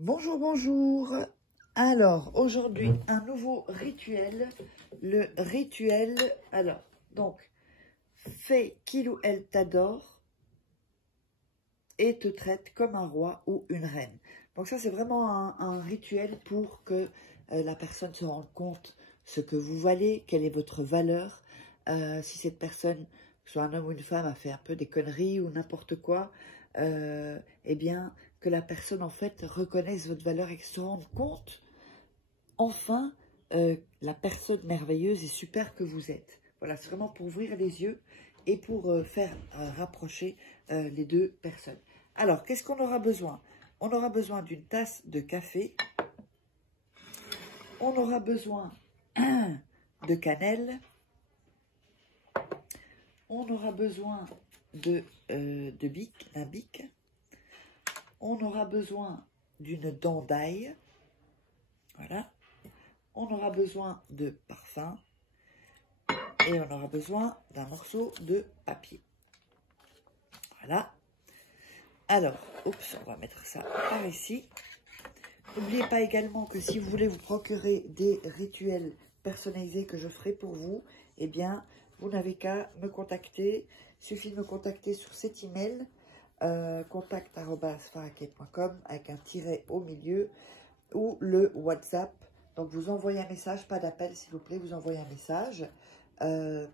Bonjour, bonjour. Alors, aujourd'hui, un nouveau rituel. Le rituel, donc, fais qu'il ou elle t'adore et te traite comme un roi ou une reine. Donc ça, c'est vraiment un rituel pour que la personne se rende compte ce que vous valez, quelle est votre valeur. Si cette personne, que ce soit un homme ou une femme, a fait un peu des conneries ou n'importe quoi, eh bien, que la personne, en fait, reconnaisse votre valeur et se rende compte, enfin, la personne merveilleuse et super que vous êtes. Voilà, c'est vraiment pour ouvrir les yeux et pour faire rapprocher les deux personnes. Alors, qu'est-ce qu'on aura besoin? On aura besoin d'une tasse de café. On aura besoin de cannelle. On aura besoin d'un bic. On aura besoin d'une dent d'ail. Voilà. On aura besoin de parfum. Et on aura besoin d'un morceau de papier. Voilà. Alors, oups, on va mettre ça par ici. N'oubliez pas également que si vous voulez vous procurer des rituels personnalisés que je ferai pour vous, eh bien, vous n'avez qu'à me contacter. Il suffit de me contacter sur cet email, contact@faraket.com avec un tiret au milieu ou le WhatsApp. Donc, vous envoyez un message, pas d'appel s'il vous plaît, vous envoyez un message. Vous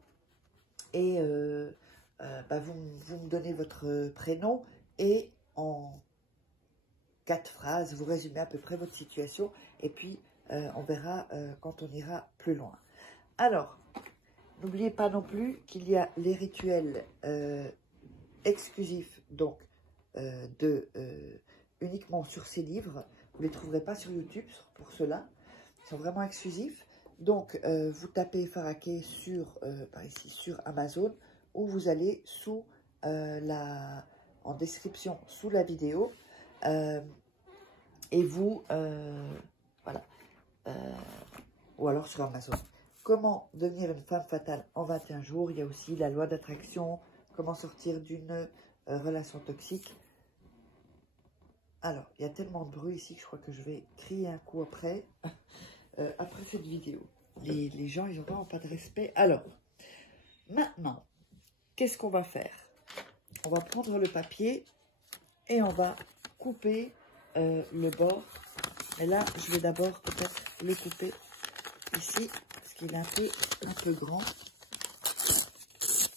me donnez votre prénom et en 4 phrases, vous résumez à peu près votre situation et puis on verra quand on ira plus loin. Alors, n'oubliez pas non plus qu'il y a les rituels exclusifs, donc uniquement sur ces livres. Vous ne les trouverez pas sur YouTube pour cela. Ils sont vraiment exclusifs. Donc, vous tapez Faraket par ici sur Amazon ou vous allez en description sous la vidéo. Et vous, voilà, ou alors sur Amazon. Comment devenir une femme fatale en 21 jours. Il y a aussi la loi d'attraction, comment sortir d'une relation toxique. Alors, il y a tellement de bruit ici que je crois que je vais crier un coup après, après cette vidéo. Les gens, ils n'ont vraiment pas de respect. Alors, maintenant, qu'est-ce qu'on va faire? On va prendre le papier et on va couper le bord. Et là, je vais d'abord peut-être le couper ici, parce qu'il est un peu grand.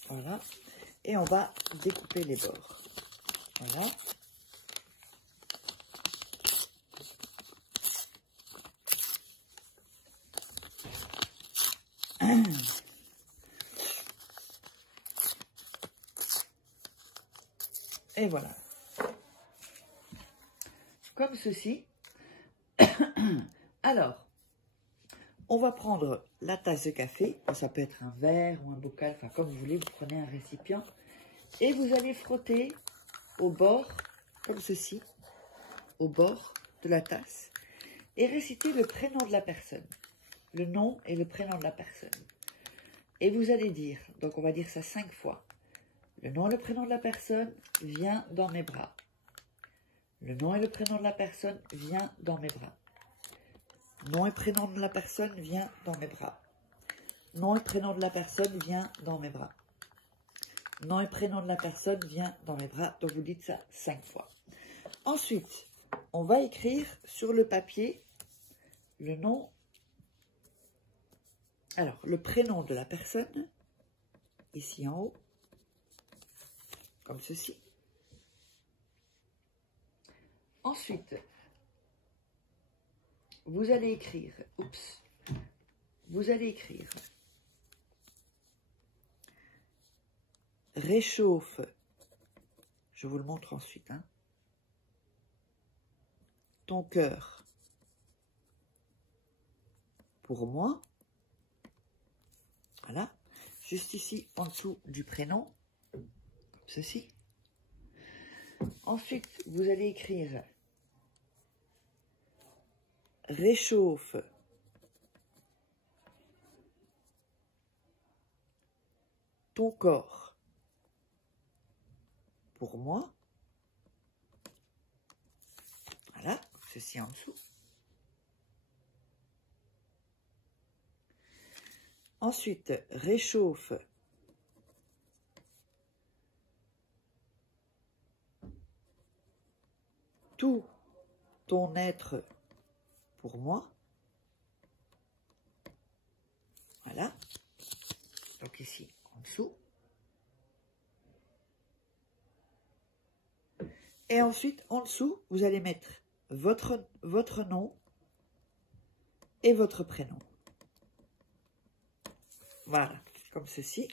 Voilà. Et on va découper les bords. Voilà. Et voilà. Comme ceci. Alors, on va prendre la tasse de café, ça peut être un verre ou un bocal, enfin comme vous voulez, vous prenez un récipient, et vous allez frotter au bord, comme ceci, au bord de la tasse, et réciter le prénom de la personne, le nom et le prénom de la personne. Et vous allez dire, donc on va dire ça 5 fois, le nom et le prénom de la personne vient dans mes bras. Le nom et le prénom de la personne vient dans mes bras. Nom et prénom de la personne vient dans mes bras. Nom et prénom de la personne vient dans mes bras. Nom et prénom de la personne vient dans mes bras. Donc, vous dites ça 5 fois. Ensuite, on va écrire sur le papier le nom. Alors, le prénom de la personne, ici en haut, comme ceci. Ensuite, vous allez écrire, réchauffe, je vous le montre ensuite, hein, ton cœur pour moi, voilà, juste ici en dessous du prénom, comme ceci. Ensuite, vous allez écrire réchauffe ton corps pour moi. Voilà, ceci en dessous. Ensuite, réchauffe tout ton être pour moi. Voilà. Donc ici, en dessous. Et ensuite, en dessous, vous allez mettre votre nom et votre prénom. Voilà, comme ceci.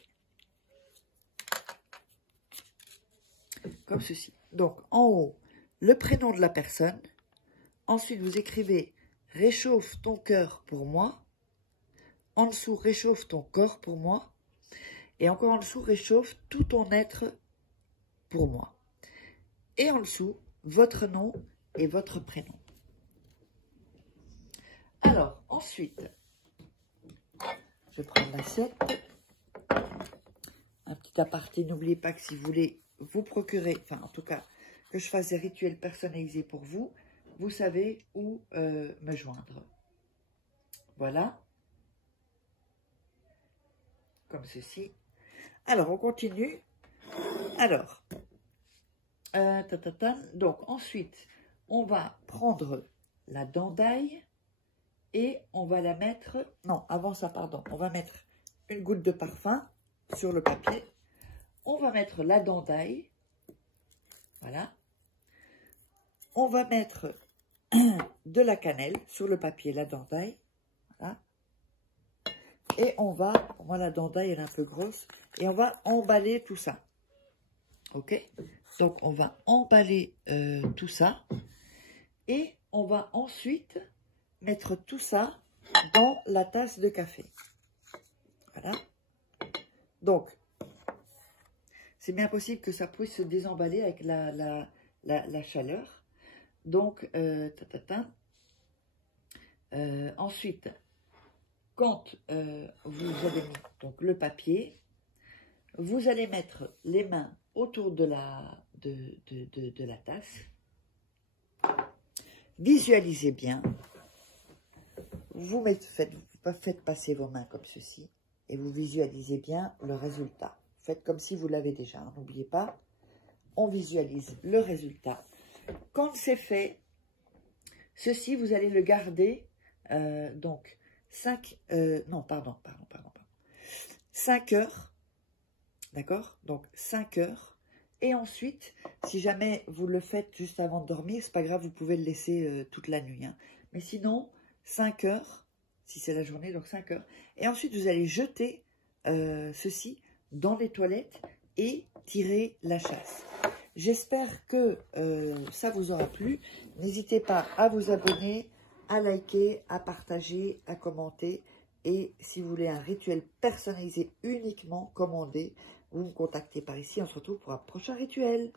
Comme ceci. Donc, en haut, le prénom de la personne. Ensuite, vous écrivez « Réchauffe ton cœur pour moi ». En dessous, « Réchauffe ton corps pour moi ». Et encore en dessous, « Réchauffe tout ton être pour moi ». Et en dessous, votre nom et votre prénom. Alors, ensuite, je prends l'assiette. Un petit aparté, n'oubliez pas que si vous voulez vous procurer, enfin en tout cas, que je fasse des rituels personnalisés pour vous, vous savez où me joindre. Voilà. Comme ceci. Alors, on continue. Alors, donc ensuite, on va prendre la dent d'ail et on va la mettre, non, avant ça, pardon, on va mettre une goutte de parfum sur le papier. On va mettre la dent d'ail, voilà. On va mettre de la cannelle sur le papier, la dent d'ail, voilà. Et on va, moi la dent d'ail elle est un peu grosse, et on va emballer tout ça, ok? Donc on va emballer tout ça, et on va ensuite mettre tout ça dans la tasse de café, voilà. Donc, c'est bien possible que ça puisse se désemballer avec la chaleur. Donc, ensuite, quand vous avez mis donc, le papier, vous allez mettre les mains autour de la tasse. Visualisez bien. Vous faites passer vos mains comme ceci et vous visualisez bien le résultat. Faites comme si vous l'avez déjà. N'oubliez pas, on visualise le résultat. Quand c'est fait, ceci, vous allez le garder, donc, 5 heures, d'accord? Donc, 5 heures. Et ensuite, si jamais vous le faites juste avant de dormir, c'est pas grave, vous pouvez le laisser toute la nuit. Hein. Mais sinon, 5 heures, si c'est la journée, donc 5 heures. Et ensuite, vous allez jeter ceci dans les toilettes et tirer la chasse. J'espère que ça vous aura plu. N'hésitez pas à vous abonner, à liker, à partager, à commenter. Et si vous voulez un rituel personnalisé uniquement commandé, vous me contactez par ici. On se retrouve pour un prochain rituel.